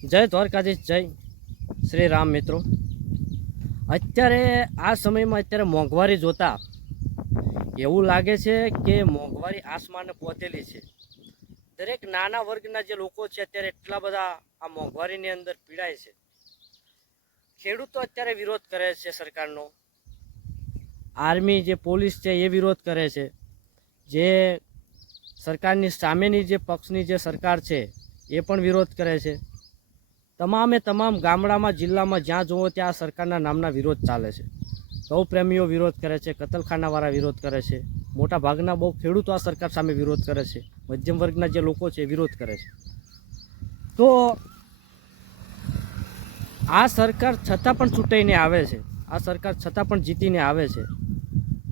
જય દ્વારકાધીશ, જય શ્રી રામ. મિત્રો, અત્યારે આ સમયમાં અત્યારે મોંઘવારી જોતા એવું લાગે છે કે મોંઘવારી આસમાને પહોંચેલી છે. દરેક નાના વર્ગના જે લોકો છે અત્યારે એટલા બધા આ મોંઘવારીની અંદર પીડાય છે. ખેડૂતો અત્યારે વિરોધ કરે છે સરકારનો, આર્મી જે પોલીસ છે એ વિરોધ કરે છે, જે સરકારની સામેની જે પક્ષની જે સરકાર છે એ પણ વિરોધ કરે છે. તમામે તમામ ગામડામાં જિલ્લામાં જ્યાં જુઓ ત્યાં સરકારના નામના વિરોધ ચાલે છે. ગૌ પ્રેમીઓ વિરોધ કરે છે, કતલખાનાવાળા વિરોધ કરે છે, મોટા ભાગના બહુ ખેડૂતો આ સરકાર સામે વિરોધ કરે છે, મધ્યમ વર્ગના જે લોકો છે એ વિરોધ કરે છે. તો આ સરકાર છતાં પણ ચૂંટાઈને આવે છે, આ સરકાર છતાં પણ જીતીને આવે છે,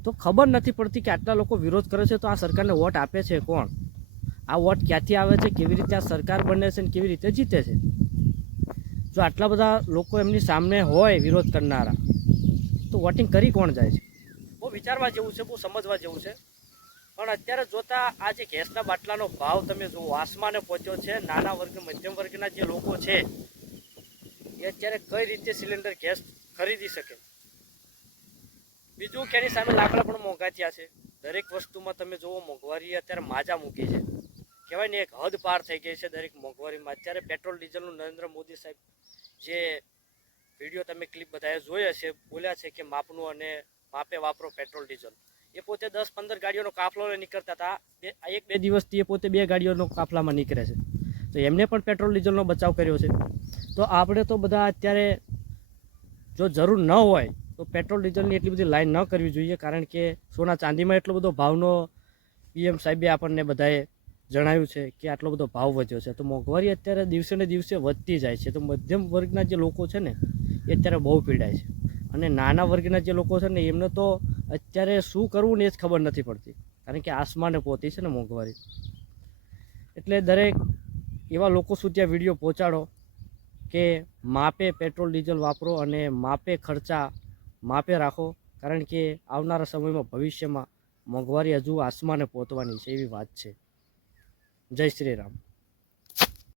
તો ખબર નથી પડતી કે આટલા લોકો વિરોધ કરે છે તો આ સરકારને વોટ આપે છે કોણ? આ વોટ ક્યાંથી આવે છે? કેવી રીતે આ સરકાર બને છે અને કેવી રીતે જીતે છે? જો આટલા બધા લોકો એમની સામે હોય વિરોધ કરનારા, તો વોટિંગ કરી કોણ જાય છે? બહુ વિચારવા જેવું છે, બહુ સમજવા જેવું છે. પણ અત્યારે જોતા આ જે ગેસના બાટલાનો ભાવ તમે જુઓ આસમાને પહોંચ્યો છે. નાના વર્ગ મધ્યમ વર્ગના જે લોકો છે એ અત્યારે કઈ રીતે સિલિન્ડર ગેસ ખરીદી શકે? બીજું કે એની સામે લાકડા પણ મોંઘા થયા છે. દરેક વસ્તુમાં તમે જુઓ મોંઘવારી અત્યારે માજા મૂકી છે, કહેવાય ને એક હદ પાર થઈ ગઈ છે દરેક મોંઘવારીમાં. અત્યારે પેટ્રોલ ડીઝલનું નરેન્દ્ર મોદી સાહેબ જે વિડીયો તમે ક્લિપ બધાએ જોઈ હશે, બોલ્યા છે કે માપનું અને માપે વાપરો પેટ્રોલ ડીઝલ. એ પોતે 10-15 ગાડીઓનો કાફલો નીકળતા હતા, એક બે દિવસથી એ પોતે 2 ગાડીઓનો કાફલામાં નીકળે છે. તો એમને પણ પેટ્રોલ ડીઝલનો બચાવ કર્યો છે. તો આપણે તો બધા અત્યારે જો જરૂર ન હોય તો પેટ્રોલ ડીઝલની એટલી બધી લાઈન ન કરવી જોઈએ, કારણ કે સોના ચાંદીમાં એટલો બધો ભાવનો પીએમ સાહેબે આપણને બધાએ જણાવ્યું છે કે આટલો બધો ભાવ વધ્યો છે. તો મોંઘવારી અત્યારે દિવસે ને દિવસે વધતી જાય છે. તો મધ્યમ વર્ગના જે લોકો છે ને એ અત્યારે બહુ પીડાય છે, અને નાના વર્ગના જે લોકો છે ને એમને તો અત્યારે શું કરવું ને એ જ ખબર નથી પડતી, કારણ કે આસમાને પહોંચી છે ને મોંઘવારી. એટલે દરેક એવા લોકો સુધી આ વિડીયો પહોંચાડો કે માપે પેટ્રોલ ડીઝલ વાપરો અને માપે ખર્ચા માપે રાખો, કારણ કે આવનારા સમયમાં ભવિષ્યમાં મોંઘવારી હજુ આસમાને પહોંચવાની છે એવી વાત છે. જય શ્રી રામ.